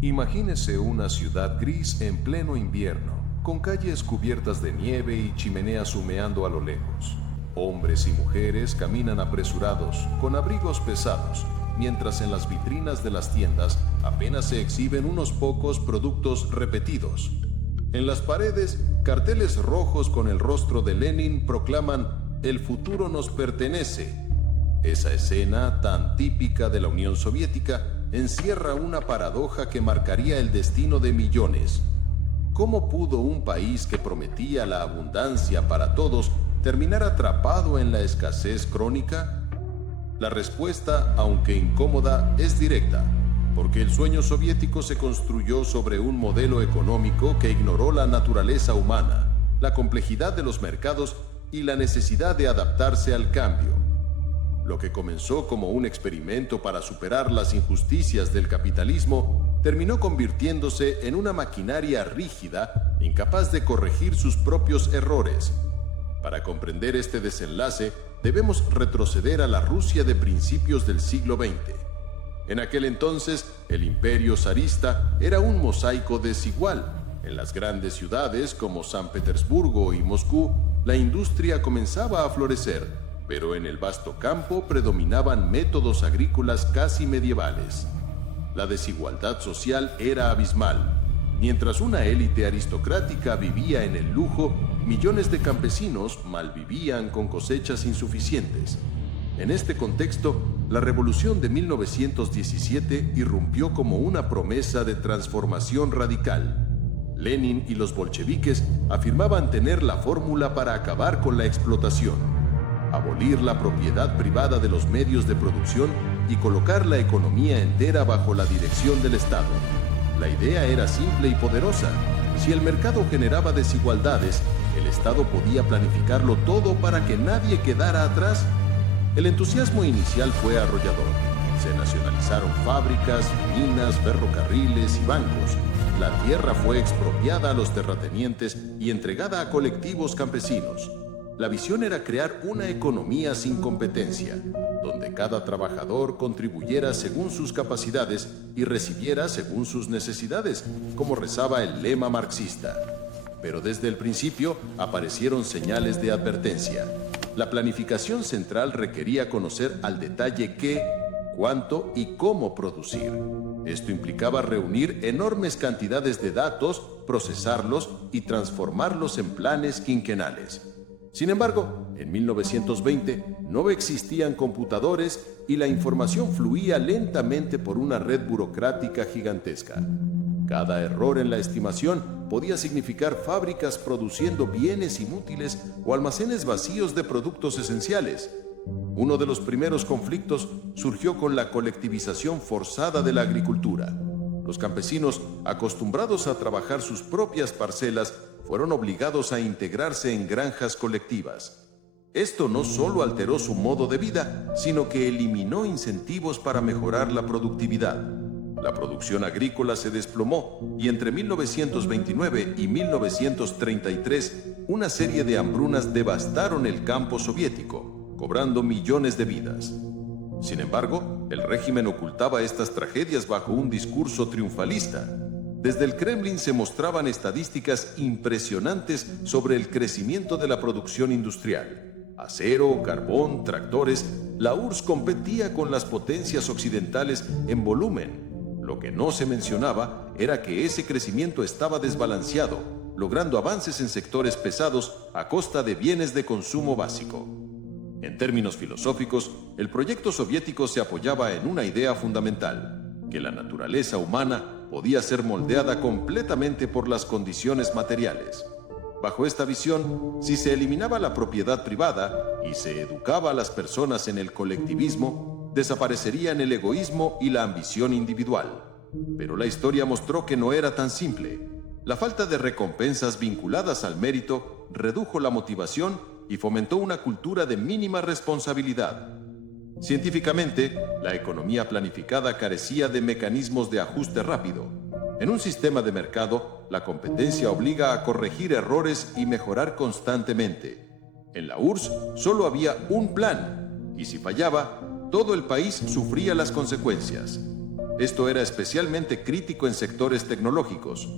Imagínese una ciudad gris en pleno invierno, con calles cubiertas de nieve y chimeneas humeando a lo lejos. Hombres y mujeres caminan apresurados, con abrigos pesados, mientras en las vitrinas de las tiendas apenas se exhiben unos pocos productos repetidos. En las paredes, carteles rojos con el rostro de Lenin proclaman «El futuro nos pertenece». Esa escena, tan típica de la Unión Soviética, encierra una paradoja que marcaría el destino de millones. ¿Cómo pudo un país que prometía la abundancia para todos terminar atrapado en la escasez crónica? La respuesta, aunque incómoda, es directa, porque el sueño soviético se construyó sobre un modelo económico que ignoró la naturaleza humana, la complejidad de los mercados y la necesidad de adaptarse al cambio. Lo que comenzó como un experimento para superar las injusticias del capitalismo terminó convirtiéndose en una maquinaria rígida, incapaz de corregir sus propios errores. Para comprender este desenlace, debemos retroceder a la Rusia de principios del siglo XX. En aquel entonces, el imperio zarista era un mosaico desigual. En las grandes ciudades como San Petersburgo y Moscú, la industria comenzaba a florecer, pero en el vasto campo predominaban métodos agrícolas casi medievales. La desigualdad social era abismal. Mientras una élite aristocrática vivía en el lujo, millones de campesinos malvivían con cosechas insuficientes. En este contexto, la Revolución de 1917 irrumpió como una promesa de transformación radical. Lenin y los bolcheviques afirmaban tener la fórmula para acabar con la explotación, abolir la propiedad privada de los medios de producción y colocar la economía entera bajo la dirección del Estado. La idea era simple y poderosa. Si el mercado generaba desigualdades, el Estado podía planificarlo todo para que nadie quedara atrás. El entusiasmo inicial fue arrollador. Se nacionalizaron fábricas, minas, ferrocarriles y bancos. La tierra fue expropiada a los terratenientes y entregada a colectivos campesinos. La visión era crear una economía sin competencia, donde cada trabajador contribuyera según sus capacidades y recibiera según sus necesidades, como rezaba el lema marxista. Pero desde el principio aparecieron señales de advertencia. La planificación central requería conocer al detalle qué, cuánto y cómo producir. Esto implicaba reunir enormes cantidades de datos, procesarlos y transformarlos en planes quinquenales. Sin embargo, en 1920 no existían computadores y la información fluía lentamente por una red burocrática gigantesca. Cada error en la estimación podía significar fábricas produciendo bienes inútiles o almacenes vacíos de productos esenciales. Uno de los primeros conflictos surgió con la colectivización forzada de la agricultura. Los campesinos, acostumbrados a trabajar sus propias parcelas, fueron obligados a integrarse en granjas colectivas. Esto no solo alteró su modo de vida, sino que eliminó incentivos para mejorar la productividad. La producción agrícola se desplomó y entre 1929 y 1933 una serie de hambrunas devastaron el campo soviético, cobrando millones de vidas. Sin embargo, el régimen ocultaba estas tragedias bajo un discurso triunfalista. Desde el Kremlin se mostraban estadísticas impresionantes sobre el crecimiento de la producción industrial. Acero, carbón, tractores, la URSS competía con las potencias occidentales en volumen. Lo que no se mencionaba era que ese crecimiento estaba desbalanceado, logrando avances en sectores pesados a costa de bienes de consumo básico. En términos filosóficos, el proyecto soviético se apoyaba en una idea fundamental, que la naturaleza humana podía ser moldeada completamente por las condiciones materiales. Bajo esta visión, si se eliminaba la propiedad privada y se educaba a las personas en el colectivismo, desaparecerían el egoísmo y la ambición individual. Pero la historia mostró que no era tan simple. La falta de recompensas vinculadas al mérito redujo la motivación y fomentó una cultura de mínima responsabilidad. Científicamente, la economía planificada carecía de mecanismos de ajuste rápido. En un sistema de mercado, la competencia obliga a corregir errores y mejorar constantemente. En la URSS solo había un plan, y si fallaba, todo el país sufría las consecuencias. Esto era especialmente crítico en sectores tecnológicos.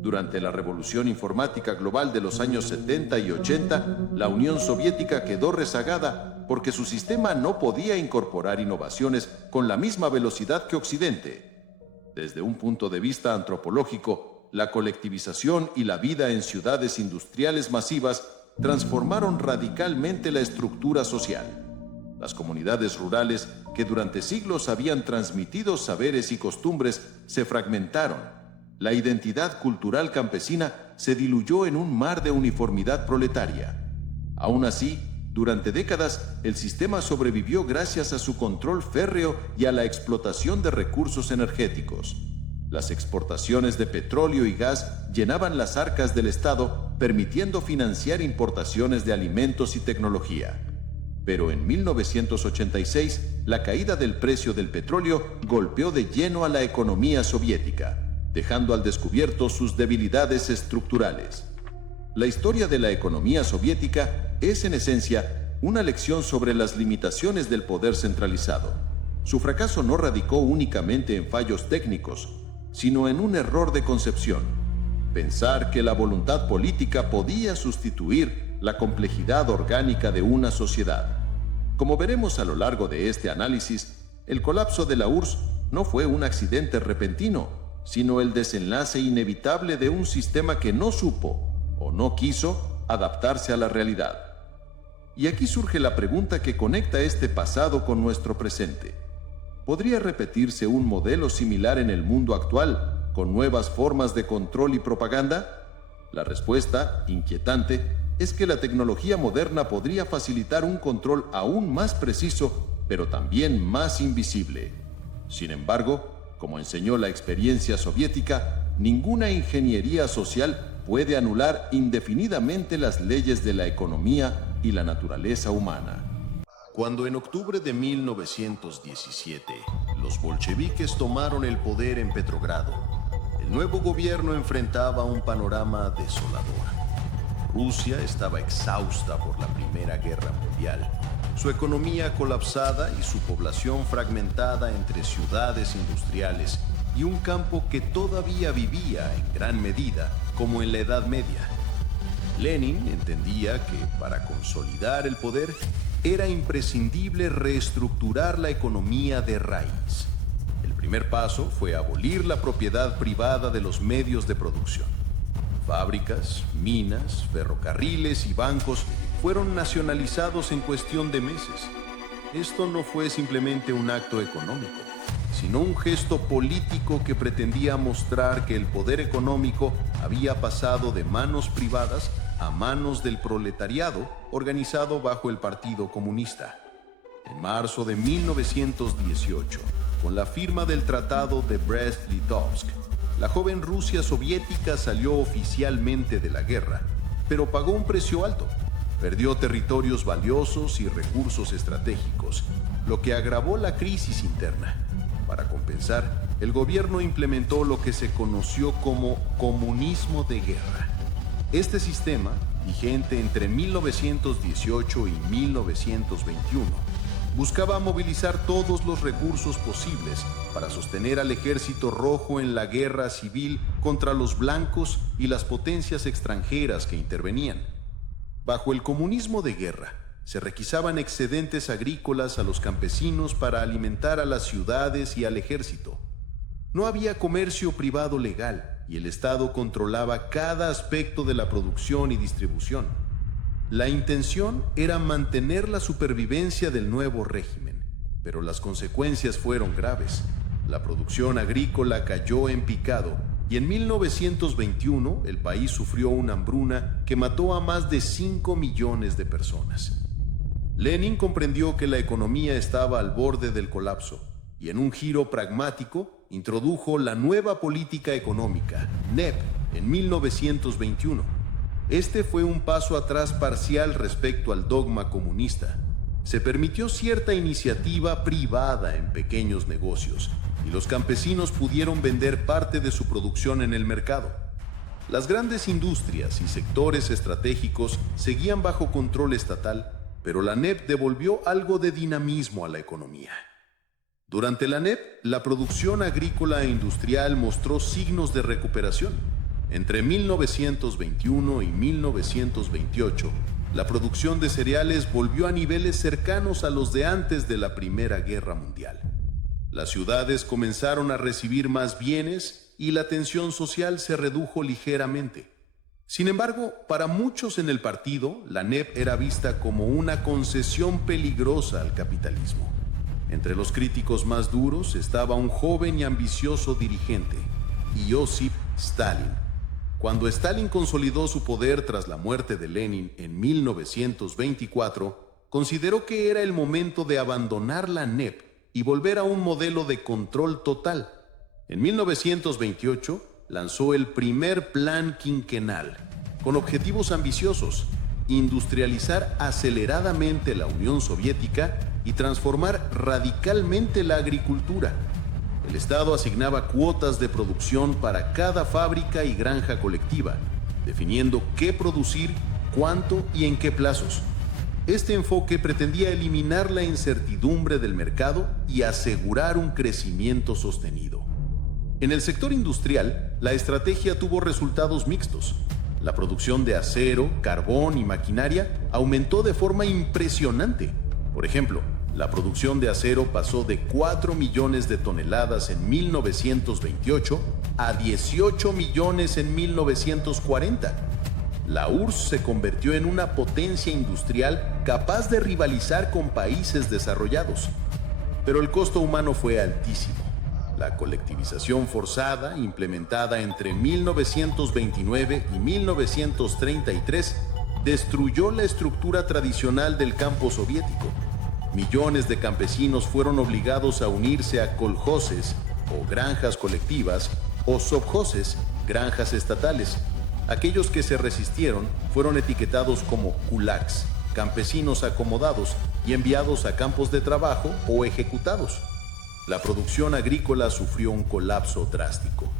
Durante la revolución informática global de los años 70 y 80, la Unión Soviética quedó rezagada porque su sistema no podía incorporar innovaciones con la misma velocidad que Occidente. Desde un punto de vista antropológico, la colectivización y la vida en ciudades industriales masivas transformaron radicalmente la estructura social. Las comunidades rurales, que durante siglos habían transmitido saberes y costumbres, se fragmentaron. La identidad cultural campesina se diluyó en un mar de uniformidad proletaria. Aún así, durante décadas, el sistema sobrevivió gracias a su control férreo y a la explotación de recursos energéticos. Las exportaciones de petróleo y gas llenaban las arcas del Estado, permitiendo financiar importaciones de alimentos y tecnología. Pero en 1986, la caída del precio del petróleo golpeó de lleno a la economía soviética, dejando al descubierto sus debilidades estructurales. La historia de la economía soviética es, en esencia, una lección sobre las limitaciones del poder centralizado. Su fracaso no radicó únicamente en fallos técnicos, sino en un error de concepción: pensar que la voluntad política podía sustituir la complejidad orgánica de una sociedad. Como veremos a lo largo de este análisis, el colapso de la URSS no fue un accidente repentino, sino el desenlace inevitable de un sistema que no supo o no quiso adaptarse a la realidad. Y aquí surge la pregunta que conecta este pasado con nuestro presente. ¿Podría repetirse un modelo similar en el mundo actual, con nuevas formas de control y propaganda? La respuesta, inquietante, es que la tecnología moderna podría facilitar un control aún más preciso, pero también más invisible. Sin embargo, como enseñó la experiencia soviética, ninguna ingeniería social puede anular indefinidamente las leyes de la economía y la naturaleza humana. Cuando en octubre de 1917 los bolcheviques tomaron el poder en Petrogrado, el nuevo gobierno enfrentaba un panorama desolador. Rusia estaba exhausta por la Primera Guerra Mundial, su economía colapsada y su población fragmentada entre ciudades industriales y un campo que todavía vivía en gran medida como en la Edad Media. Lenin entendía que para consolidar el poder era imprescindible reestructurar la economía de raíz. El primer paso fue abolir la propiedad privada de los medios de producción. Fábricas, minas, ferrocarriles y bancos fueron nacionalizados en cuestión de meses. Esto no fue simplemente un acto económico, sino un gesto político que pretendía mostrar que el poder económico había pasado de manos privadas a manos del proletariado organizado bajo el Partido Comunista. En marzo de 1918, con la firma del Tratado de Brest-Litovsk, la joven Rusia soviética salió oficialmente de la guerra, pero pagó un precio alto. Perdió territorios valiosos y recursos estratégicos, lo que agravó la crisis interna. Para compensar, el gobierno implementó lo que se conoció como comunismo de guerra. Este sistema, vigente entre 1918 y 1921, buscaba movilizar todos los recursos posibles para sostener al ejército rojo en la guerra civil contra los blancos y las potencias extranjeras que intervenían. Bajo el comunismo de guerra, se requisaban excedentes agrícolas a los campesinos para alimentar a las ciudades y al ejército. No había comercio privado legal y el Estado controlaba cada aspecto de la producción y distribución. La intención era mantener la supervivencia del nuevo régimen, pero las consecuencias fueron graves. La producción agrícola cayó en picado y en 1921 el país sufrió una hambruna que mató a más de 5 millones de personas. Lenin comprendió que la economía estaba al borde del colapso y en un giro pragmático introdujo la nueva política económica, NEP, en 1921. Este fue un paso atrás parcial respecto al dogma comunista. Se permitió cierta iniciativa privada en pequeños negocios y los campesinos pudieron vender parte de su producción en el mercado. Las grandes industrias y sectores estratégicos seguían bajo control estatal, pero la NEP devolvió algo de dinamismo a la economía. Durante la NEP, la producción agrícola e industrial mostró signos de recuperación. Entre 1921 y 1928, la producción de cereales volvió a niveles cercanos a los de antes de la Primera Guerra Mundial. Las ciudades comenzaron a recibir más bienes y la tensión social se redujo ligeramente. Sin embargo, para muchos en el partido, la NEP era vista como una concesión peligrosa al capitalismo. Entre los críticos más duros estaba un joven y ambicioso dirigente, Iósif Stalin. Cuando Stalin consolidó su poder tras la muerte de Lenin en 1924, consideró que era el momento de abandonar la NEP y volver a un modelo de control total. En 1928 lanzó el primer plan quinquenal, con objetivos ambiciosos: industrializar aceleradamente la Unión Soviética y transformar radicalmente la agricultura. El Estado asignaba cuotas de producción para cada fábrica y granja colectiva, definiendo qué producir, cuánto y en qué plazos. Este enfoque pretendía eliminar la incertidumbre del mercado y asegurar un crecimiento sostenido. En el sector industrial, la estrategia tuvo resultados mixtos. La producción de acero, carbón y maquinaria aumentó de forma impresionante. Por ejemplo, la producción de acero pasó de 4 millones de toneladas en 1928 a 18 millones en 1940. La URSS se convirtió en una potencia industrial capaz de rivalizar con países desarrollados. Pero el costo humano fue altísimo. La colectivización forzada, implementada entre 1929 y 1933, destruyó la estructura tradicional del campo soviético. Millones de campesinos fueron obligados a unirse a koljoses, o granjas colectivas, o sovjoses, granjas estatales. Aquellos que se resistieron fueron etiquetados como kulaks, campesinos acomodados, y enviados a campos de trabajo o ejecutados. La producción agrícola sufrió un colapso drástico.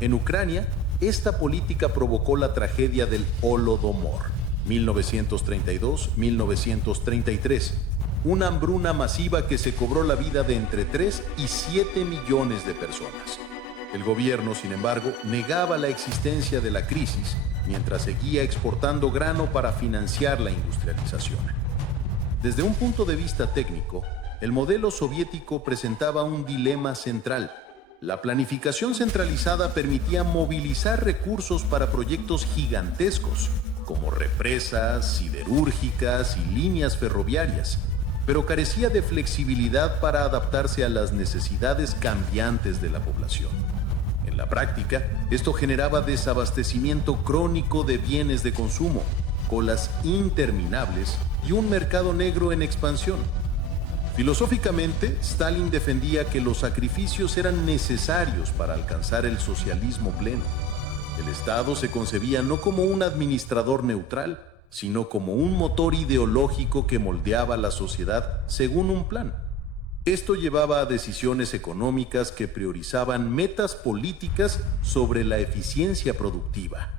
En Ucrania, esta política provocó la tragedia del Holodomor, 1932-1933, una hambruna masiva que se cobró la vida de entre 3 y 7 millones de personas. El gobierno, sin embargo, negaba la existencia de la crisis, mientras seguía exportando grano para financiar la industrialización. Desde un punto de vista técnico, el modelo soviético presentaba un dilema central. La planificación centralizada permitía movilizar recursos para proyectos gigantescos, como represas, siderúrgicas y líneas ferroviarias, pero carecía de flexibilidad para adaptarse a las necesidades cambiantes de la población. En la práctica, esto generaba desabastecimiento crónico de bienes de consumo, colas interminables y un mercado negro en expansión. Filosóficamente, Stalin defendía que los sacrificios eran necesarios para alcanzar el socialismo pleno. El Estado se concebía no como un administrador neutral, sino como un motor ideológico que moldeaba la sociedad según un plan. Esto llevaba a decisiones económicas que priorizaban metas políticas sobre la eficiencia productiva.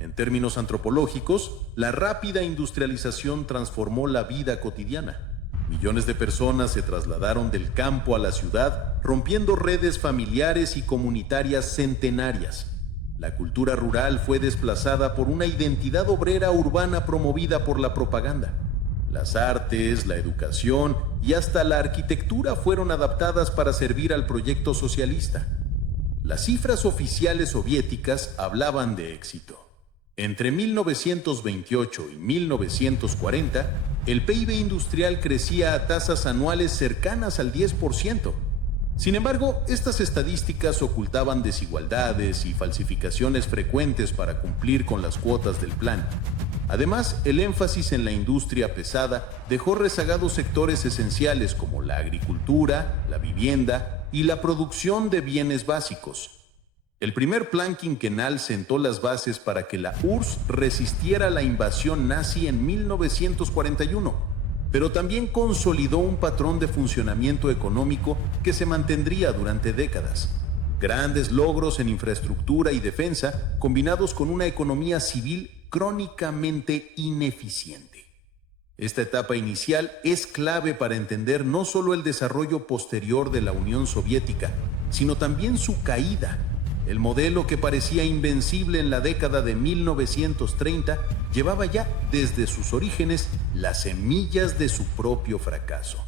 En términos antropológicos, la rápida industrialización transformó la vida cotidiana. Millones de personas se trasladaron del campo a la ciudad, rompiendo redes familiares y comunitarias centenarias. La cultura rural fue desplazada por una identidad obrera urbana promovida por la propaganda. Las artes, la educación y hasta la arquitectura fueron adaptadas para servir al proyecto socialista. Las cifras oficiales soviéticas hablaban de éxito. Entre 1928 y 1940, el PIB industrial crecía a tasas anuales cercanas al 10%. Sin embargo, estas estadísticas ocultaban desigualdades y falsificaciones frecuentes para cumplir con las cuotas del plan. Además, el énfasis en la industria pesada dejó rezagados sectores esenciales como la agricultura, la vivienda y la producción de bienes básicos. El primer plan quinquenal sentó las bases para que la URSS resistiera la invasión nazi en 1941, pero también consolidó un patrón de funcionamiento económico que se mantendría durante décadas. Grandes logros en infraestructura y defensa, combinados con una economía civil crónicamente ineficiente. Esta etapa inicial es clave para entender no solo el desarrollo posterior de la Unión Soviética, sino también su caída. El modelo que parecía invencible en la década de 1930 llevaba ya desde sus orígenes las semillas de su propio fracaso.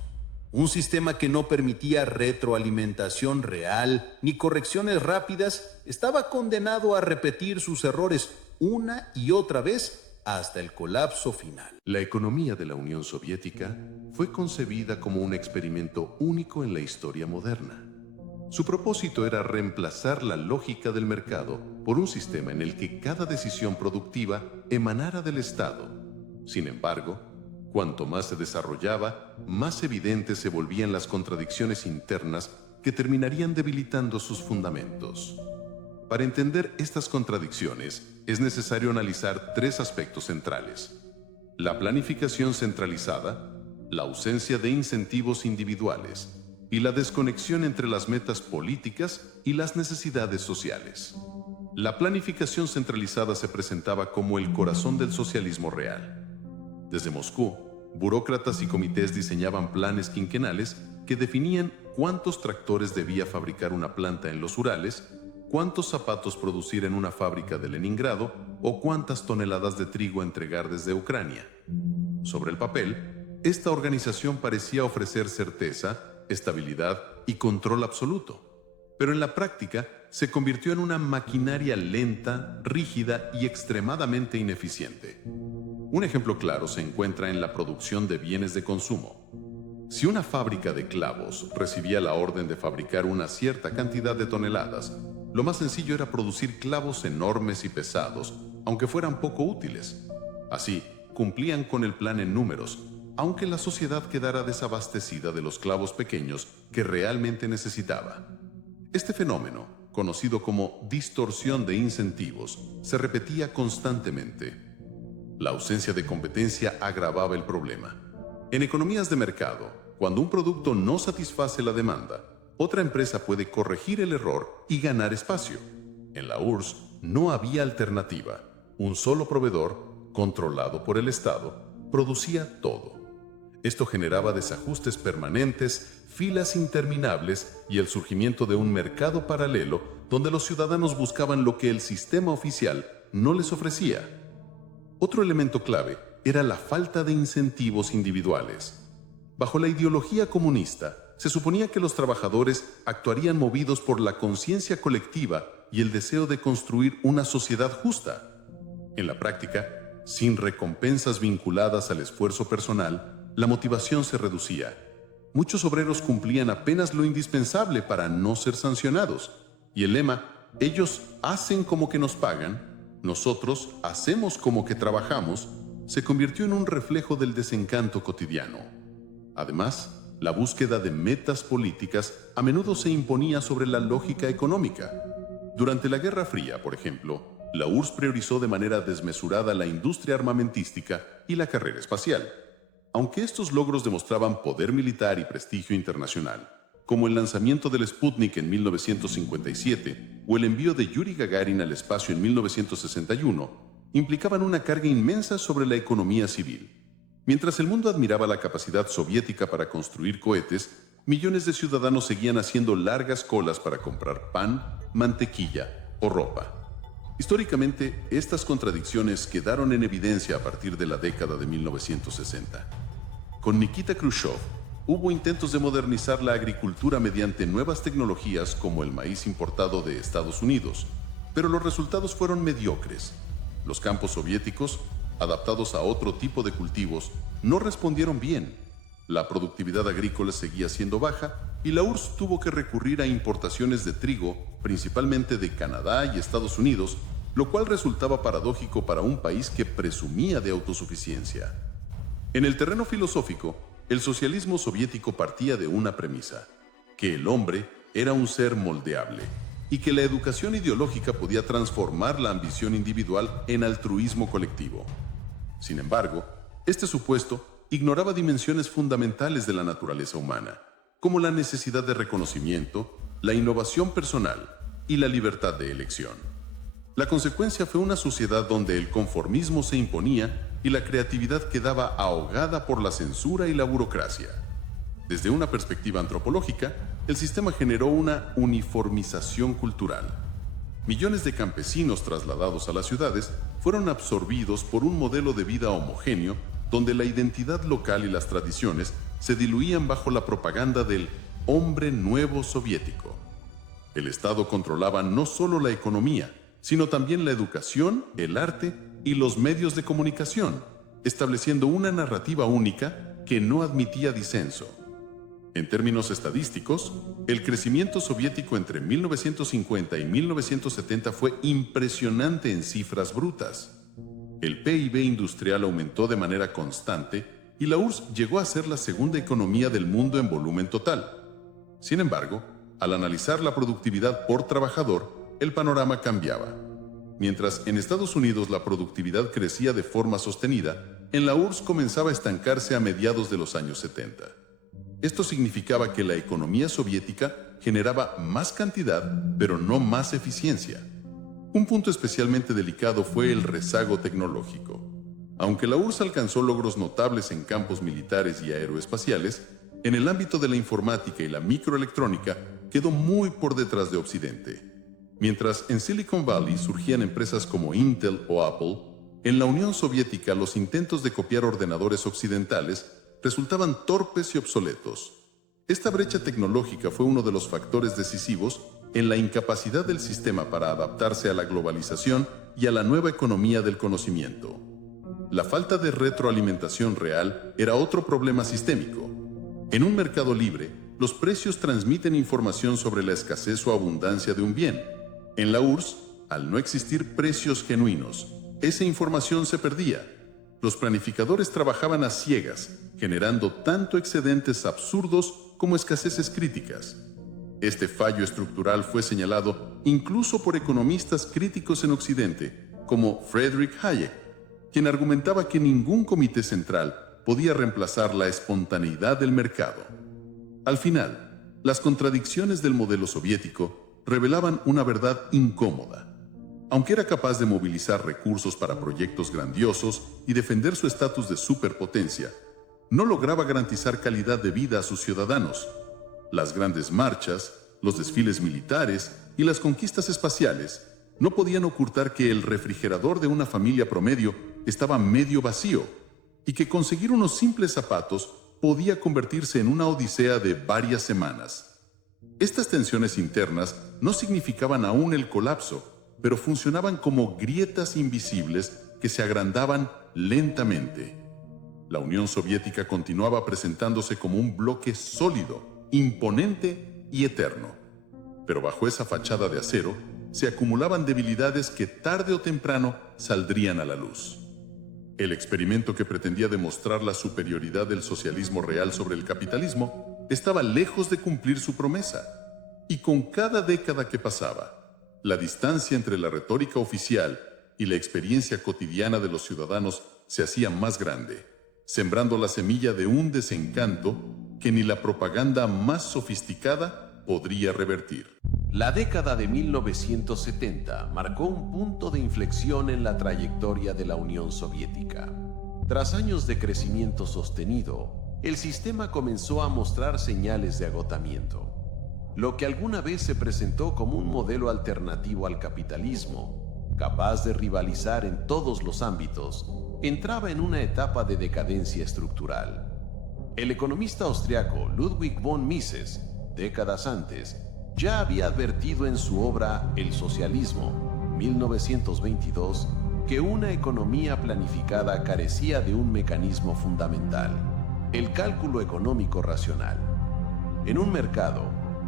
Un sistema que no permitía retroalimentación real ni correcciones rápidas estaba condenado a repetir sus errores una y otra vez hasta el colapso final. La economía de la Unión Soviética fue concebida como un experimento único en la historia moderna. Su propósito era reemplazar la lógica del mercado por un sistema en el que cada decisión productiva emanara del Estado. Sin embargo, cuanto más se desarrollaba, más evidentes se volvían las contradicciones internas que terminarían debilitando sus fundamentos. Para entender estas contradicciones, es necesario analizar tres aspectos centrales: la planificación centralizada, la ausencia de incentivos individuales y la desconexión entre las metas políticas y las necesidades sociales. La planificación centralizada se presentaba como el corazón del socialismo real. Desde Moscú, burócratas y comités diseñaban planes quinquenales que definían cuántos tractores debía fabricar una planta en los Urales, cuántos zapatos producir en una fábrica de Leningrado o cuántas toneladas de trigo entregar desde Ucrania. Sobre el papel, esta organización parecía ofrecer certeza, estabilidad y control absoluto, pero en la práctica se convirtió en una maquinaria lenta, rígida y extremadamente ineficiente. Un ejemplo claro se encuentra en la producción de bienes de consumo. Si una fábrica de clavos recibía la orden de fabricar una cierta cantidad de toneladas, lo más sencillo era producir clavos enormes y pesados, aunque fueran poco útiles. Así, cumplían con el plan en números, aunque la sociedad quedara desabastecida de los clavos pequeños que realmente necesitaba. Este fenómeno, conocido como distorsión de incentivos, se repetía constantemente. La ausencia de competencia agravaba el problema. En economías de mercado, cuando un producto no satisface la demanda, otra empresa puede corregir el error y ganar espacio. En la URSS no había alternativa. Un solo proveedor, controlado por el Estado, producía todo. Esto generaba desajustes permanentes, filas interminables y el surgimiento de un mercado paralelo donde los ciudadanos buscaban lo que el sistema oficial no les ofrecía. Otro elemento clave era la falta de incentivos individuales. Bajo la ideología comunista, se suponía que los trabajadores actuarían movidos por la conciencia colectiva y el deseo de construir una sociedad justa. En la práctica, sin recompensas vinculadas al esfuerzo personal, la motivación se reducía. Muchos obreros cumplían apenas lo indispensable para no ser sancionados, y el lema "ellos hacen como que nos pagan, nosotros hacemos como que trabajamos" se convirtió en un reflejo del desencanto cotidiano. Además, la búsqueda de metas políticas a menudo se imponía sobre la lógica económica. Durante la Guerra Fría, por ejemplo, la URSS priorizó de manera desmesurada la industria armamentística y la carrera espacial. Aunque estos logros demostraban poder militar y prestigio internacional, como el lanzamiento del Sputnik en 1957 o el envío de Yuri Gagarin al espacio en 1961, implicaban una carga inmensa sobre la economía civil. Mientras el mundo admiraba la capacidad soviética para construir cohetes, millones de ciudadanos seguían haciendo largas colas para comprar pan, mantequilla o ropa. Históricamente, estas contradicciones quedaron en evidencia a partir de la década de 1960. Con Nikita Khrushchev, hubo intentos de modernizar la agricultura mediante nuevas tecnologías como el maíz importado de Estados Unidos, pero los resultados fueron mediocres. Los campos soviéticos, adaptados a otro tipo de cultivos, no respondieron bien. La productividad agrícola seguía siendo baja y la URSS tuvo que recurrir a importaciones de trigo, principalmente de Canadá y Estados Unidos, lo cual resultaba paradójico para un país que presumía de autosuficiencia. En el terreno filosófico, el socialismo soviético partía de una premisa: que el hombre era un ser moldeable y que la educación ideológica podía transformar la ambición individual en altruismo colectivo. Sin embargo, este supuesto ignoraba dimensiones fundamentales de la naturaleza humana, como la necesidad de reconocimiento, la innovación personal y la libertad de elección. La consecuencia fue una sociedad donde el conformismo se imponía y la creatividad quedaba ahogada por la censura y la burocracia. Desde una perspectiva antropológica, el sistema generó una uniformización cultural. Millones de campesinos trasladados a las ciudades fueron absorbidos por un modelo de vida homogéneo donde la identidad local y las tradiciones se diluían bajo la propaganda del hombre nuevo soviético. El Estado controlaba no solo la economía, sino también la educación, el arte y los medios de comunicación, estableciendo una narrativa única que no admitía disenso. En términos estadísticos, el crecimiento soviético entre 1950 y 1970 fue impresionante en cifras brutas. El PIB industrial aumentó de manera constante y la URSS llegó a ser la segunda economía del mundo en volumen total. Sin embargo, al analizar la productividad por trabajador, el panorama cambiaba. Mientras en Estados Unidos la productividad crecía de forma sostenida, en la URSS comenzaba a estancarse a mediados de los años 70. Esto significaba que la economía soviética generaba más cantidad, pero no más eficiencia. Un punto especialmente delicado fue el rezago tecnológico. Aunque la URSS alcanzó logros notables en campos militares y aeroespaciales, en el ámbito de la informática y la microelectrónica quedó muy por detrás de Occidente. Mientras en Silicon Valley surgían empresas como Intel o Apple, en la Unión Soviética los intentos de copiar ordenadores occidentales resultaban torpes y obsoletos. Esta brecha tecnológica fue uno de los factores decisivos en la incapacidad del sistema para adaptarse a la globalización y a la nueva economía del conocimiento. La falta de retroalimentación real era otro problema sistémico. En un mercado libre, los precios transmiten información sobre la escasez o abundancia de un bien. En la URSS, al no existir precios genuinos, esa información se perdía. Los planificadores trabajaban a ciegas, generando tanto excedentes absurdos como escaseces críticas. Este fallo estructural fue señalado incluso por economistas críticos en Occidente, como Friedrich Hayek, quien argumentaba que ningún comité central podía reemplazar la espontaneidad del mercado. Al final, las contradicciones del modelo soviético revelaban una verdad incómoda. Aunque era capaz de movilizar recursos para proyectos grandiosos y defender su estatus de superpotencia, no lograba garantizar calidad de vida a sus ciudadanos. Las grandes marchas, los desfiles militares y las conquistas espaciales no podían ocultar que el refrigerador de una familia promedio estaba medio vacío y que conseguir unos simples zapatos podía convertirse en una odisea de varias semanas. Estas tensiones internas no significaban aún el colapso, pero funcionaban como grietas invisibles que se agrandaban lentamente. La Unión Soviética continuaba presentándose como un bloque sólido, imponente y eterno. Pero bajo esa fachada de acero se acumulaban debilidades que tarde o temprano saldrían a la luz. El experimento que pretendía demostrar la superioridad del socialismo real sobre el capitalismo estaba lejos de cumplir su promesa. Y con cada década que pasaba, la distancia entre la retórica oficial y la experiencia cotidiana de los ciudadanos se hacía más grande, sembrando la semilla de un desencanto que ni la propaganda más sofisticada podría revertir. La década de 1970 marcó un punto de inflexión en la trayectoria de la Unión Soviética. Tras años de crecimiento sostenido, el sistema comenzó a mostrar señales de agotamiento. Lo que alguna vez se presentó como un modelo alternativo al capitalismo, capaz de rivalizar en todos los ámbitos, entraba en una etapa de decadencia estructural. El economista austriaco Ludwig von Mises, décadas antes, ya había advertido en su obra El socialismo, 1922, que una economía planificada carecía de un mecanismo fundamental, el cálculo económico racional. En un mercado,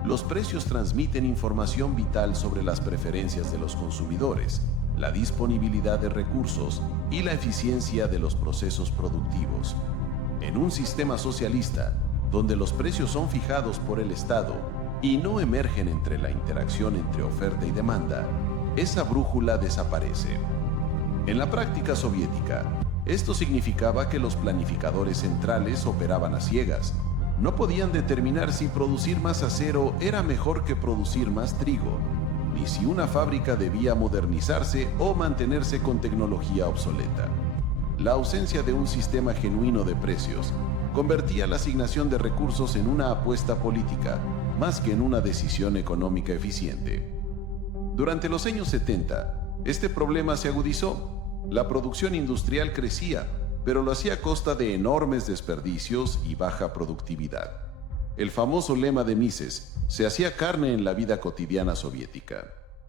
los precios transmiten información vital sobre las preferencias de los consumidores, la disponibilidad de recursos y la eficiencia de los procesos productivos. En un sistema socialista, donde los precios son fijados por el Estado y no emergen entre la interacción entre oferta y demanda, esa brújula desaparece. En la práctica soviética, esto significaba que los planificadores centrales operaban a ciegas. No podían determinar si producir más acero era mejor que producir más trigo, ni si una fábrica debía modernizarse o mantenerse con tecnología obsoleta. La ausencia de un sistema genuino de precios convertía la asignación de recursos en una apuesta política, más que en una decisión económica eficiente. Durante los años 70, este problema se agudizó. La producción industrial crecía, pero lo hacía a costa de enormes desperdicios y baja productividad. El famoso lema de Mises: se hacía carne en la vida cotidiana soviética.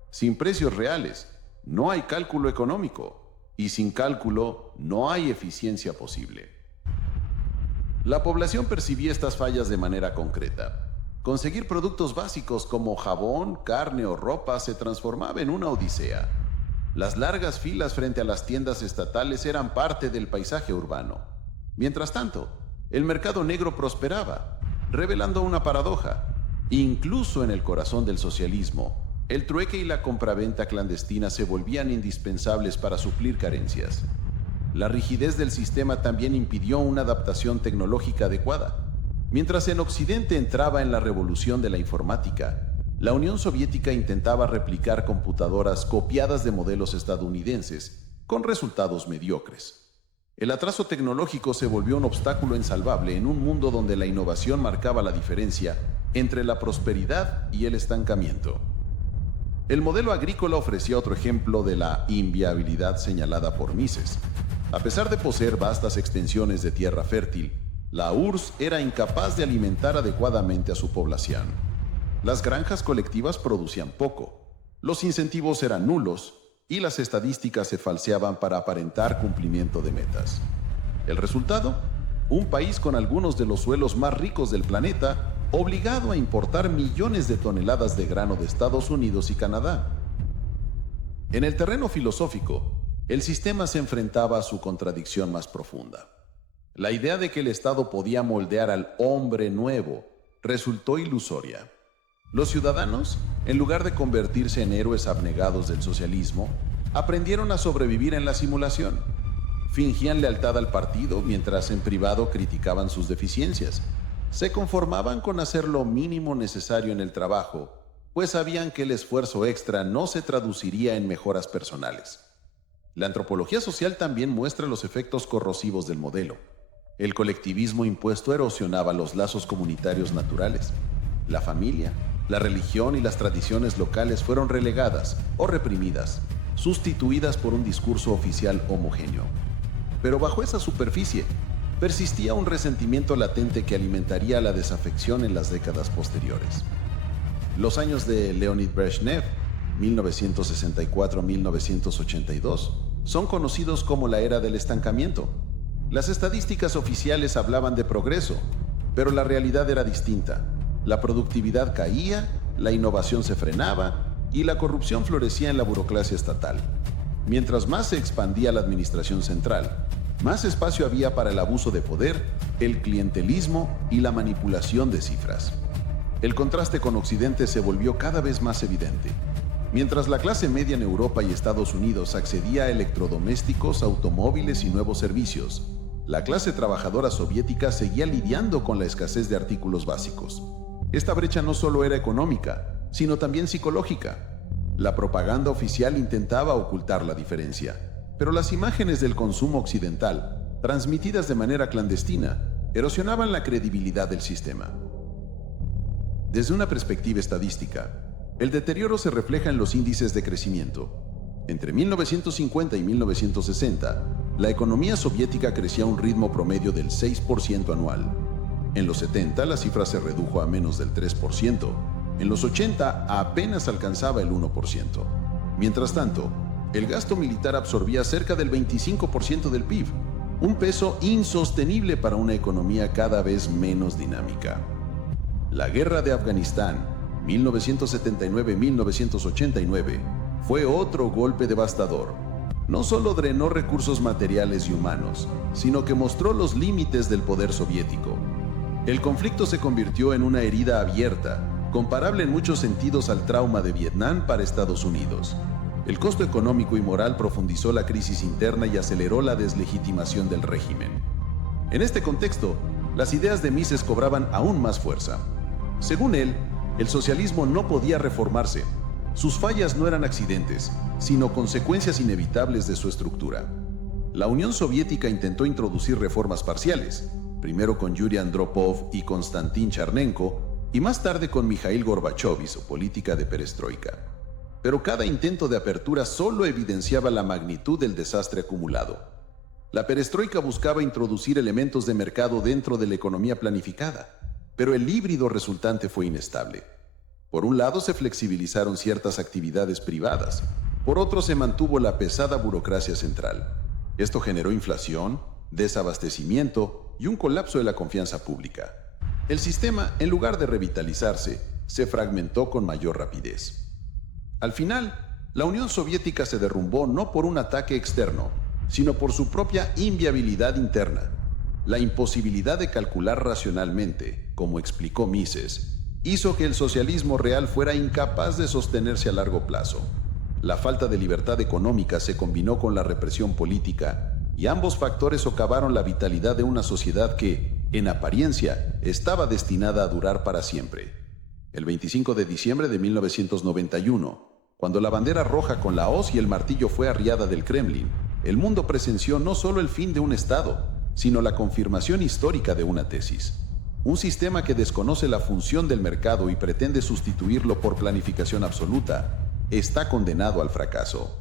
Sin precios reales, no hay cálculo económico, y sin cálculo no hay eficiencia posible. La población percibía estas fallas de manera concreta. Conseguir productos básicos como jabón, carne o ropa se transformaba en una odisea. Las largas filas frente a las tiendas estatales eran parte del paisaje urbano. Mientras tanto, el mercado negro prosperaba, revelando una paradoja. Incluso en el corazón del socialismo, el trueque y la compraventa clandestina se volvían indispensables para suplir carencias. La rigidez del sistema también impidió una adaptación tecnológica adecuada. Mientras en Occidente entraba en la revolución de la informática, la Unión Soviética intentaba replicar computadoras copiadas de modelos estadounidenses, con resultados mediocres. El atraso tecnológico se volvió un obstáculo insalvable en un mundo donde la innovación marcaba la diferencia entre la prosperidad y el estancamiento. El modelo agrícola ofrecía otro ejemplo de la inviabilidad señalada por Mises. A pesar de poseer vastas extensiones de tierra fértil, la URSS era incapaz de alimentar adecuadamente a su población. Las granjas colectivas producían poco, los incentivos eran nulos y las estadísticas se falseaban para aparentar cumplimiento de metas. ¿El resultado? Un país con algunos de los suelos más ricos del planeta, obligado a importar millones de toneladas de grano de Estados Unidos y Canadá. En el terreno filosófico, el sistema se enfrentaba a su contradicción más profunda. La idea de que el Estado podía moldear al hombre nuevo resultó ilusoria. Los ciudadanos, en lugar de convertirse en héroes abnegados del socialismo, aprendieron a sobrevivir en la simulación. Fingían lealtad al partido mientras en privado criticaban sus deficiencias. Se conformaban con hacer lo mínimo necesario en el trabajo, pues sabían que el esfuerzo extra no se traduciría en mejoras personales. La antropología social también muestra los efectos corrosivos del modelo. El colectivismo impuesto erosionaba los lazos comunitarios naturales. La familia, la religión y las tradiciones locales fueron relegadas o reprimidas, sustituidas por un discurso oficial homogéneo. Pero bajo esa superficie, persistía un resentimiento latente que alimentaría la desafección en las décadas posteriores. Los años de Leonid Brezhnev, 1964-1982, son conocidos como la era del estancamiento. Las estadísticas oficiales hablaban de progreso, pero la realidad era distinta. La productividad caía, la innovación se frenaba y la corrupción florecía en la burocracia estatal. Mientras más se expandía la administración central, más espacio había para el abuso de poder, el clientelismo y la manipulación de cifras. El contraste con Occidente se volvió cada vez más evidente. Mientras la clase media en Europa y Estados Unidos accedía a electrodomésticos, automóviles y nuevos servicios, la clase trabajadora soviética seguía lidiando con la escasez de artículos básicos. Esta brecha no solo era económica, sino también psicológica. La propaganda oficial intentaba ocultar la diferencia, pero las imágenes del consumo occidental, transmitidas de manera clandestina, erosionaban la credibilidad del sistema. Desde una perspectiva estadística, el deterioro se refleja en los índices de crecimiento. Entre 1950 y 1960, la economía soviética crecía a un ritmo promedio del 6% anual. En los 70, la cifra se redujo a menos del 3%. En los 80, apenas alcanzaba el 1%. Mientras tanto, el gasto militar absorbía cerca del 25% del PIB, un peso insostenible para una economía cada vez menos dinámica. La guerra de Afganistán, 1979-1989, fue otro golpe devastador. No solo drenó recursos materiales y humanos, sino que mostró los límites del poder soviético. El conflicto se convirtió en una herida abierta, comparable en muchos sentidos al trauma de Vietnam para Estados Unidos. El costo económico y moral profundizó la crisis interna y aceleró la deslegitimación del régimen. En este contexto, las ideas de Mises cobraban aún más fuerza. Según él, el socialismo no podía reformarse. Sus fallas no eran accidentes, sino consecuencias inevitables de su estructura. La Unión Soviética intentó introducir reformas parciales, primero con Yuri Andropov y Konstantin Chernenko, y más tarde con Mikhail Gorbachov y su política de perestroika. Pero cada intento de apertura solo evidenciaba la magnitud del desastre acumulado. La perestroika buscaba introducir elementos de mercado dentro de la economía planificada, pero el híbrido resultante fue inestable. Por un lado se flexibilizaron ciertas actividades privadas, por otro se mantuvo la pesada burocracia central. Esto generó inflación, desabastecimiento y un colapso de la confianza pública. El sistema, en lugar de revitalizarse, se fragmentó con mayor rapidez. Al final, la Unión Soviética se derrumbó no por un ataque externo, sino por su propia inviabilidad interna. La imposibilidad de calcular racionalmente, como explicó Mises, hizo que el socialismo real fuera incapaz de sostenerse a largo plazo. La falta de libertad económica se combinó con la represión política, y ambos factores socavaron la vitalidad de una sociedad que, en apariencia, estaba destinada a durar para siempre. El 25 de diciembre de 1991, cuando la bandera roja con la hoz y el martillo fue arriada del Kremlin, el mundo presenció no solo el fin de un Estado, sino la confirmación histórica de una tesis. Un sistema que desconoce la función del mercado y pretende sustituirlo por planificación absoluta, está condenado al fracaso.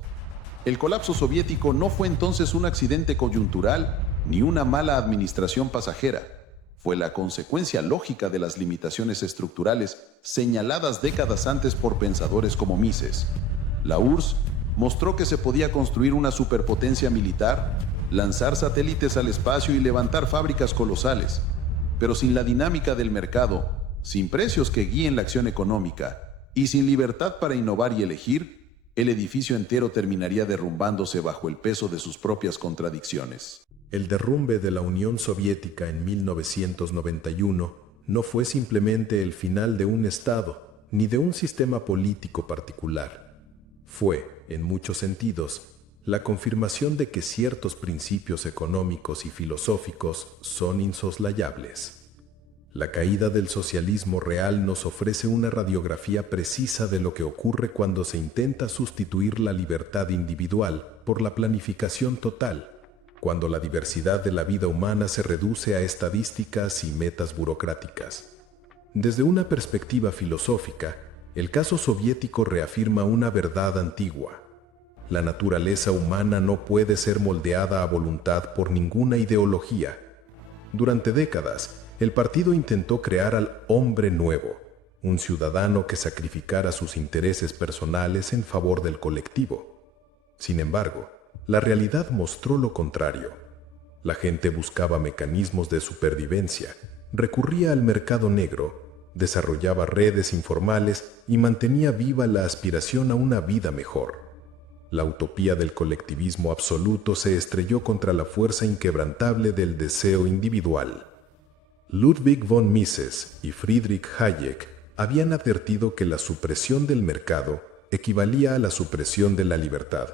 El colapso soviético no fue entonces un accidente coyuntural ni una mala administración pasajera. Fue la consecuencia lógica de las limitaciones estructurales señaladas décadas antes por pensadores como Mises. La URSS mostró que se podía construir una superpotencia militar, lanzar satélites al espacio y levantar fábricas colosales, pero sin la dinámica del mercado, sin precios que guíen la acción económica y sin libertad para innovar y elegir, el edificio entero terminaría derrumbándose bajo el peso de sus propias contradicciones. El derrumbe de la Unión Soviética en 1991 no fue simplemente el final de un Estado ni de un sistema político particular. Fue, en muchos sentidos, la confirmación de que ciertos principios económicos y filosóficos son insoslayables. La caída del socialismo real nos ofrece una radiografía precisa de lo que ocurre cuando se intenta sustituir la libertad individual por la planificación total, cuando la diversidad de la vida humana se reduce a estadísticas y metas burocráticas. Desde una perspectiva filosófica, el caso soviético reafirma una verdad antigua. La naturaleza humana no puede ser moldeada a voluntad por ninguna ideología. Durante décadas, el partido intentó crear al hombre nuevo, un ciudadano que sacrificara sus intereses personales en favor del colectivo. Sin embargo, la realidad mostró lo contrario. La gente buscaba mecanismos de supervivencia, recurría al mercado negro, desarrollaba redes informales y mantenía viva la aspiración a una vida mejor. La utopía del colectivismo absoluto se estrelló contra la fuerza inquebrantable del deseo individual. Ludwig von Mises y Friedrich Hayek habían advertido que la supresión del mercado equivalía a la supresión de la libertad.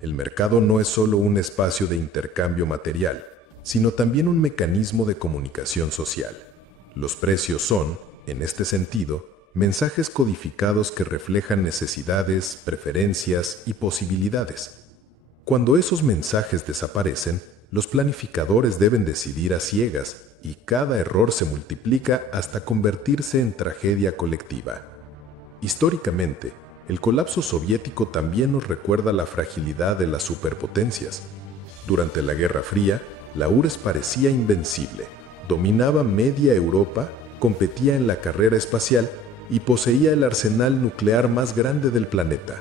El mercado no es solo un espacio de intercambio material, sino también un mecanismo de comunicación social. Los precios son, en este sentido, mensajes codificados que reflejan necesidades, preferencias y posibilidades. Cuando esos mensajes desaparecen, los planificadores deben decidir a ciegas y cada error se multiplica hasta convertirse en tragedia colectiva. Históricamente, el colapso soviético también nos recuerda la fragilidad de las superpotencias. Durante la Guerra Fría, la URSS parecía invencible, dominaba media Europa, competía en la carrera espacial y poseía el arsenal nuclear más grande del planeta.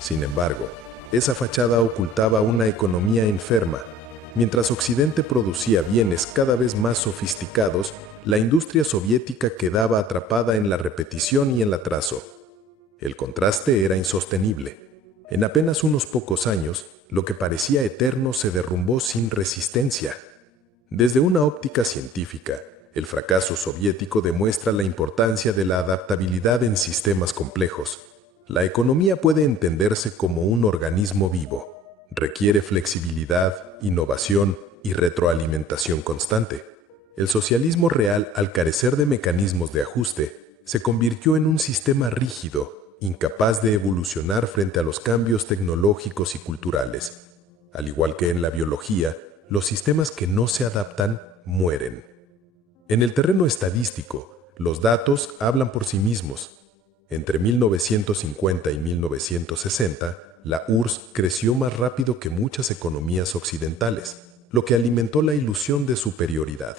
Sin embargo, esa fachada ocultaba una economía enferma. Mientras Occidente producía bienes cada vez más sofisticados, la industria soviética quedaba atrapada en la repetición y el atraso. El contraste era insostenible. En apenas unos pocos años, lo que parecía eterno se derrumbó sin resistencia. Desde una óptica científica, el fracaso soviético demuestra la importancia de la adaptabilidad en sistemas complejos. La economía puede entenderse como un organismo vivo. Requiere flexibilidad, innovación y retroalimentación constante. El socialismo real, al carecer de mecanismos de ajuste, se convirtió en un sistema rígido, incapaz de evolucionar frente a los cambios tecnológicos y culturales. Al igual que en la biología, los sistemas que no se adaptan mueren. En el terreno estadístico, los datos hablan por sí mismos. Entre 1950 y 1960, la URSS creció más rápido que muchas economías occidentales, lo que alimentó la ilusión de superioridad.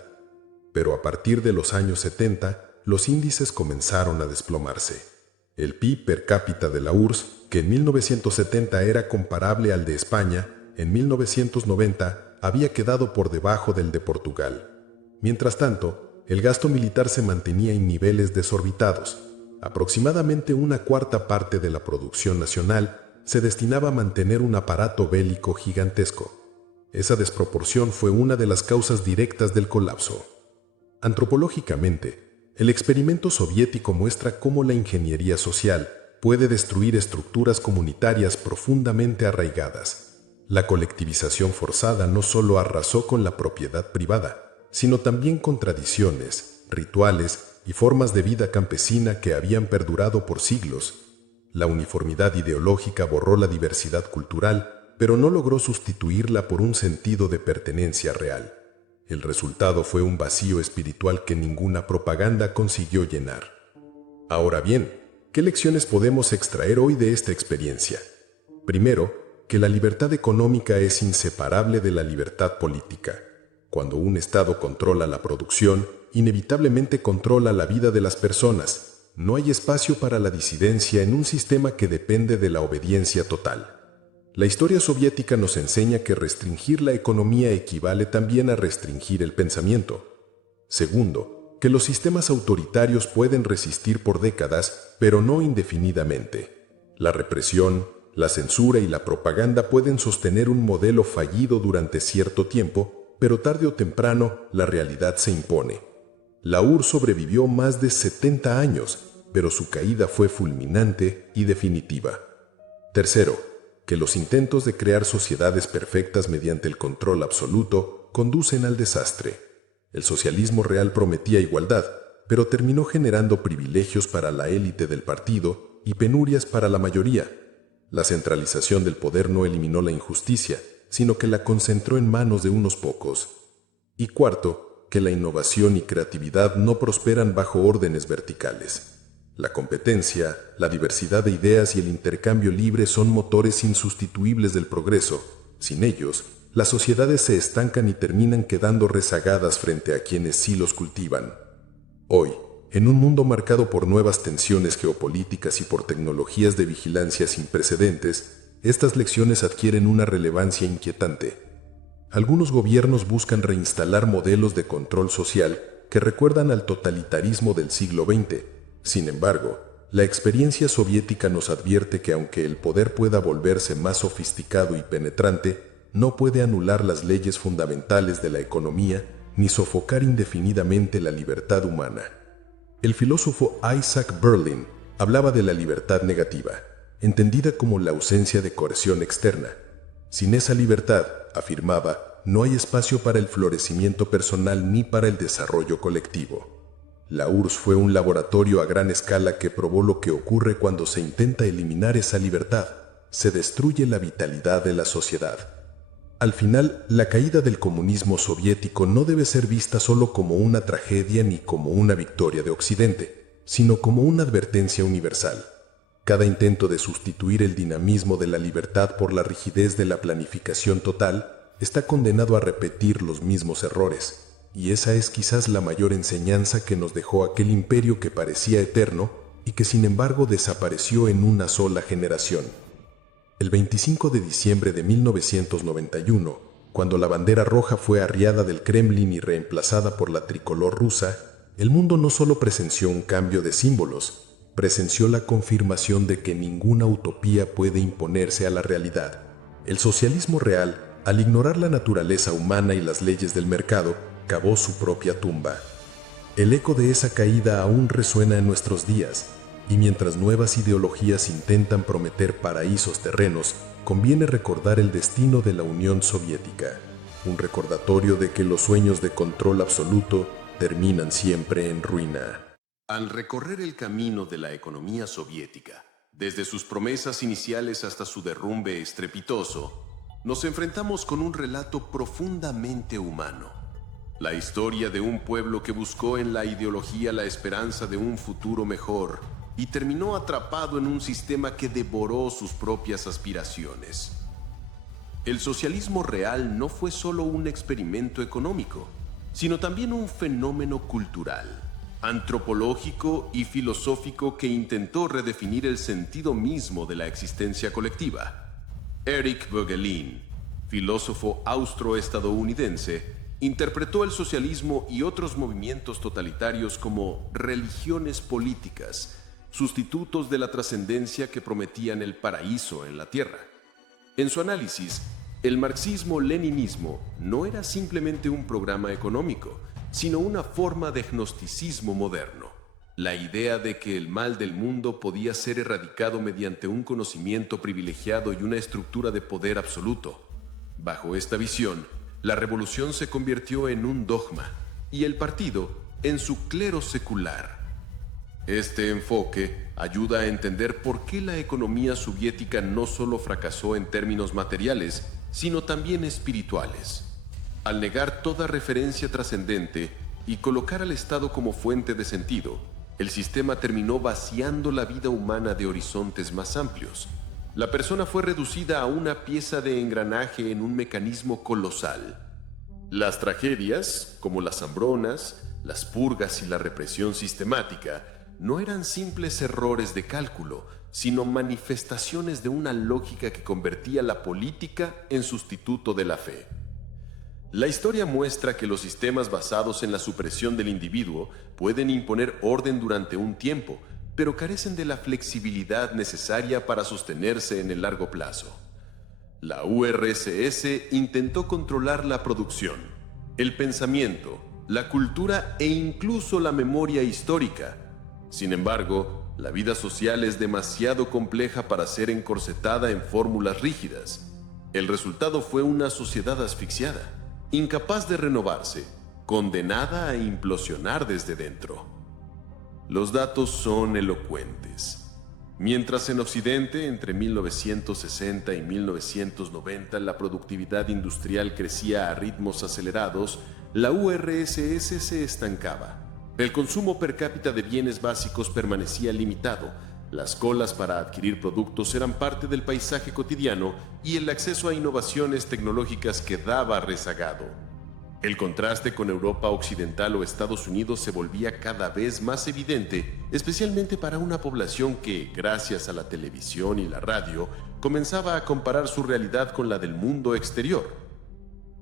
Pero a partir de los años 70, los índices comenzaron a desplomarse. El PIB per cápita de la URSS, que en 1970 era comparable al de España, en 1990 había quedado por debajo del de Portugal. Mientras tanto, el gasto militar se mantenía en niveles desorbitados. Aproximadamente una cuarta parte de la producción nacional se destinaba a mantener un aparato bélico gigantesco. Esa desproporción fue una de las causas directas del colapso. Antropológicamente, el experimento soviético muestra cómo la ingeniería social puede destruir estructuras comunitarias profundamente arraigadas. La colectivización forzada no solo arrasó con la propiedad privada, sino también con tradiciones, rituales y formas de vida campesina que habían perdurado por siglos. La uniformidad ideológica borró la diversidad cultural, pero no logró sustituirla por un sentido de pertenencia real. El resultado fue un vacío espiritual que ninguna propaganda consiguió llenar. Ahora bien, ¿qué lecciones podemos extraer hoy de esta experiencia? Primero, que la libertad económica es inseparable de la libertad política. Cuando un Estado controla la producción, inevitablemente controla la vida de las personas. No hay espacio para la disidencia en un sistema que depende de la obediencia total. La historia soviética nos enseña que restringir la economía equivale también a restringir el pensamiento. Segundo, que los sistemas autoritarios pueden resistir por décadas, pero no indefinidamente. La represión, la censura y la propaganda pueden sostener un modelo fallido durante cierto tiempo, pero tarde o temprano la realidad se impone. La URSS sobrevivió más de 70 años, pero su caída fue fulminante y definitiva. Tercero, que los intentos de crear sociedades perfectas mediante el control absoluto conducen al desastre. El socialismo real prometía igualdad, pero terminó generando privilegios para la élite del partido y penurias para la mayoría. La centralización del poder no eliminó la injusticia, sino que la concentró en manos de unos pocos. Y cuarto, que la innovación y creatividad no prosperan bajo órdenes verticales. La competencia, la diversidad de ideas y el intercambio libre son motores insustituibles del progreso. Sin ellos, las sociedades se estancan y terminan quedando rezagadas frente a quienes sí los cultivan. Hoy, en un mundo marcado por nuevas tensiones geopolíticas y por tecnologías de vigilancia sin precedentes, estas lecciones adquieren una relevancia inquietante. Algunos gobiernos buscan reinstalar modelos de control social que recuerdan al totalitarismo del siglo XX. Sin embargo, la experiencia soviética nos advierte que aunque el poder pueda volverse más sofisticado y penetrante, no puede anular las leyes fundamentales de la economía ni sofocar indefinidamente la libertad humana. El filósofo Isaac Berlin hablaba de la libertad negativa, entendida como la ausencia de coerción externa. Sin esa libertad, afirmaba, no hay espacio para el florecimiento personal ni para el desarrollo colectivo. La URSS fue un laboratorio a gran escala que probó lo que ocurre cuando se intenta eliminar esa libertad. Se destruye la vitalidad de la sociedad. Al final, la caída del comunismo soviético no debe ser vista solo como una tragedia ni como una victoria de Occidente, sino como una advertencia universal. Cada intento de sustituir el dinamismo de la libertad por la rigidez de la planificación total está condenado a repetir los mismos errores. Y esa es quizás la mayor enseñanza que nos dejó aquel imperio que parecía eterno y que sin embargo desapareció en una sola generación. El 25 de diciembre de 1991, cuando la bandera roja fue arriada del Kremlin y reemplazada por la tricolor rusa, el mundo no solo presenció un cambio de símbolos, presenció la confirmación de que ninguna utopía puede imponerse a la realidad. El socialismo real, al ignorar la naturaleza humana y las leyes del mercado, cavó su propia tumba. El eco de esa caída aún resuena en nuestros días, y mientras nuevas ideologías intentan prometer paraísos terrenos, conviene recordar el destino de la Unión Soviética, un recordatorio de que los sueños de control absoluto terminan siempre en ruina. Al recorrer el camino de la economía soviética, desde sus promesas iniciales hasta su derrumbe estrepitoso, nos enfrentamos con un relato profundamente humano. La historia de un pueblo que buscó en la ideología la esperanza de un futuro mejor y terminó atrapado en un sistema que devoró sus propias aspiraciones. El socialismo real no fue solo un experimento económico, sino también un fenómeno cultural, antropológico y filosófico que intentó redefinir el sentido mismo de la existencia colectiva. Eric Voegelin, filósofo austro-estadounidense, interpretó el socialismo y otros movimientos totalitarios como religiones políticas, sustitutos de la trascendencia que prometían el paraíso en la tierra. En su análisis, el marxismo-leninismo no era simplemente un programa económico, sino una forma de gnosticismo moderno. La idea de que el mal del mundo podía ser erradicado mediante un conocimiento privilegiado y una estructura de poder absoluto. Bajo esta visión, la revolución se convirtió en un dogma y el partido en su clero secular. Este enfoque ayuda a entender por qué la economía soviética no solo fracasó en términos materiales, sino también espirituales. Al negar toda referencia trascendente y colocar al Estado como fuente de sentido, el sistema terminó vaciando la vida humana de horizontes más amplios. La persona fue reducida a una pieza de engranaje en un mecanismo colosal. Las tragedias, como las hambronas, las purgas y la represión sistemática, no eran simples errores de cálculo, sino manifestaciones de una lógica que convertía la política en sustituto de la fe. La historia muestra que los sistemas basados en la supresión del individuo pueden imponer orden durante un tiempo, pero carecen de la flexibilidad necesaria para sostenerse en el largo plazo. La URSS intentó controlar la producción, el pensamiento, la cultura e incluso la memoria histórica. Sin embargo, la vida social es demasiado compleja para ser encorsetada en fórmulas rígidas. El resultado fue una sociedad asfixiada, incapaz de renovarse, condenada a implosionar desde dentro. Los datos son elocuentes. Mientras en Occidente, entre 1960 y 1990, la productividad industrial crecía a ritmos acelerados, la URSS se estancaba. El consumo per cápita de bienes básicos permanecía limitado, las colas para adquirir productos eran parte del paisaje cotidiano y el acceso a innovaciones tecnológicas quedaba rezagado. El contraste con Europa Occidental o Estados Unidos se volvía cada vez más evidente, especialmente para una población que, gracias a la televisión y la radio, comenzaba a comparar su realidad con la del mundo exterior.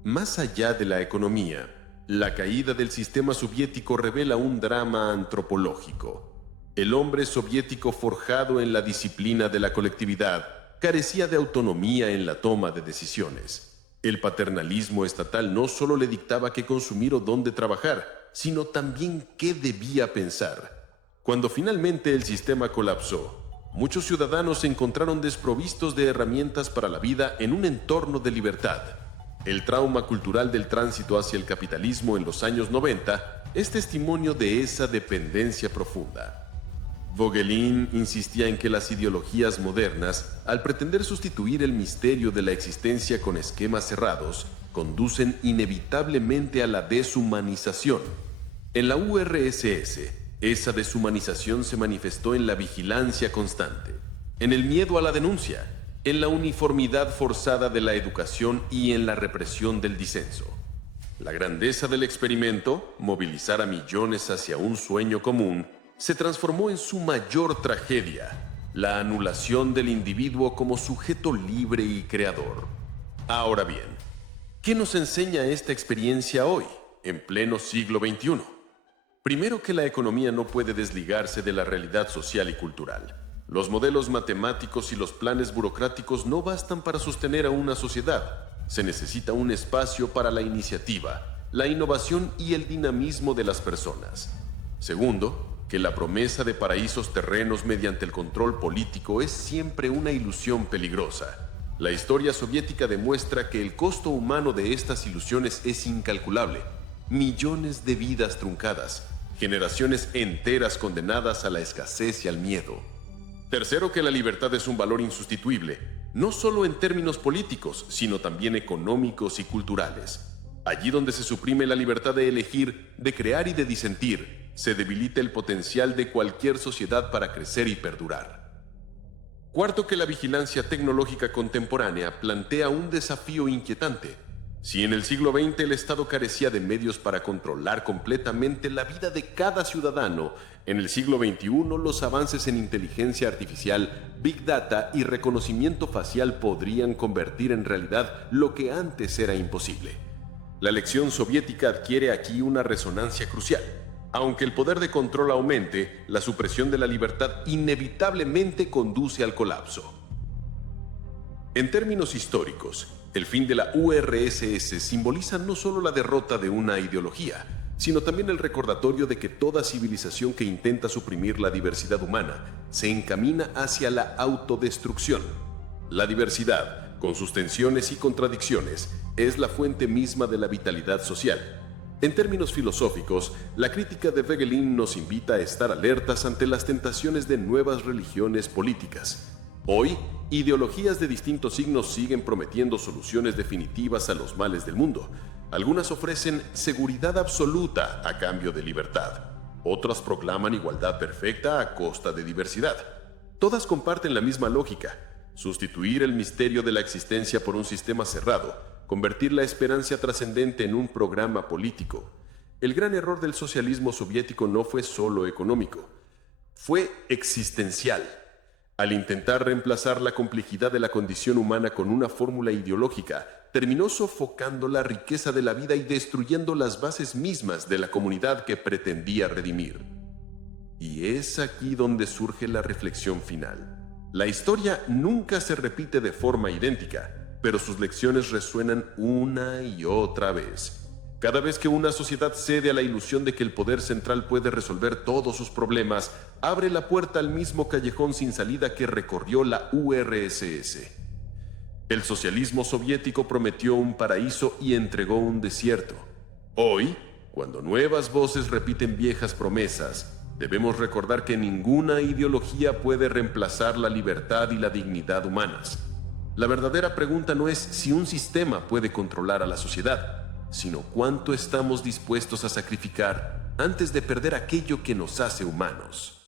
Más allá de la economía, la caída del sistema soviético revela un drama antropológico. El hombre soviético forjado en la disciplina de la colectividad carecía de autonomía en la toma de decisiones. El paternalismo estatal no solo le dictaba qué consumir o dónde trabajar, sino también qué debía pensar. Cuando finalmente el sistema colapsó, muchos ciudadanos se encontraron desprovistos de herramientas para la vida en un entorno de libertad. El trauma cultural del tránsito hacia el capitalismo en los años 90 es testimonio de esa dependencia profunda. Voegelin insistía en que las ideologías modernas, al pretender sustituir el misterio de la existencia con esquemas cerrados, conducen inevitablemente a la deshumanización. En la URSS, esa deshumanización se manifestó en la vigilancia constante, en el miedo a la denuncia, en la uniformidad forzada de la educación y en la represión del disenso. La grandeza del experimento, movilizar a millones hacia un sueño común, se transformó en su mayor tragedia, la anulación del individuo como sujeto libre y creador. Ahora bien, ¿qué nos enseña esta experiencia hoy, en pleno siglo XXI? Primero, que la economía no puede desligarse de la realidad social y cultural. Los modelos matemáticos y los planes burocráticos no bastan para sostener a una sociedad. Se necesita un espacio para la iniciativa, la innovación y el dinamismo de las personas. Segundo, que la promesa de paraísos terrenos mediante el control político es siempre una ilusión peligrosa. La historia soviética demuestra que el costo humano de estas ilusiones es incalculable. Millones de vidas truncadas, generaciones enteras condenadas a la escasez y al miedo. Tercero, que la libertad es un valor insustituible. no solo en términos políticos, sino también económicos y culturales. Allí donde se suprime la libertad de elegir, de crear y de disentir, se debilita el potencial de cualquier sociedad para crecer y perdurar. Cuarto, que la vigilancia tecnológica contemporánea plantea un desafío inquietante. Si en el siglo XX el Estado carecía de medios para controlar completamente la vida de cada ciudadano, en el siglo XXI los avances en inteligencia artificial, Big Data y reconocimiento facial podrían convertir en realidad lo que antes era imposible. La lección soviética adquiere aquí una resonancia crucial. Aunque el poder de control aumente, la supresión de la libertad inevitablemente conduce al colapso. En términos históricos, el fin de la URSS simboliza no solo la derrota de una ideología, sino también el recordatorio de que toda civilización que intenta suprimir la diversidad humana se encamina hacia la autodestrucción. La diversidad, con sus tensiones y contradicciones, es la fuente misma de la vitalidad social. En términos filosóficos, la crítica de Voegelin nos invita a estar alertas ante las tentaciones de nuevas religiones políticas. Hoy, ideologías de distintos signos siguen prometiendo soluciones definitivas a los males del mundo. Algunas ofrecen seguridad absoluta a cambio de libertad. Otras proclaman igualdad perfecta a costa de diversidad. Todas comparten la misma lógica: sustituir el misterio de la existencia por un sistema cerrado, convertir la esperanza trascendente en un programa político. El gran error del socialismo soviético no fue solo económico, fue existencial. Al intentar reemplazar la complejidad de la condición humana con una fórmula ideológica, terminó sofocando la riqueza de la vida y destruyendo las bases mismas de la comunidad que pretendía redimir. Y es aquí donde surge la reflexión final. La historia nunca se repite de forma idéntica, pero sus lecciones resuenan una y otra vez. Cada vez que una sociedad cede a la ilusión de que el poder central puede resolver todos sus problemas, abre la puerta al mismo callejón sin salida que recorrió la URSS. El socialismo soviético prometió un paraíso y entregó un desierto. Hoy, cuando nuevas voces repiten viejas promesas, debemos recordar que ninguna ideología puede reemplazar la libertad y la dignidad humanas. La verdadera pregunta no es si un sistema puede controlar a la sociedad, sino cuánto estamos dispuestos a sacrificar antes de perder aquello que nos hace humanos.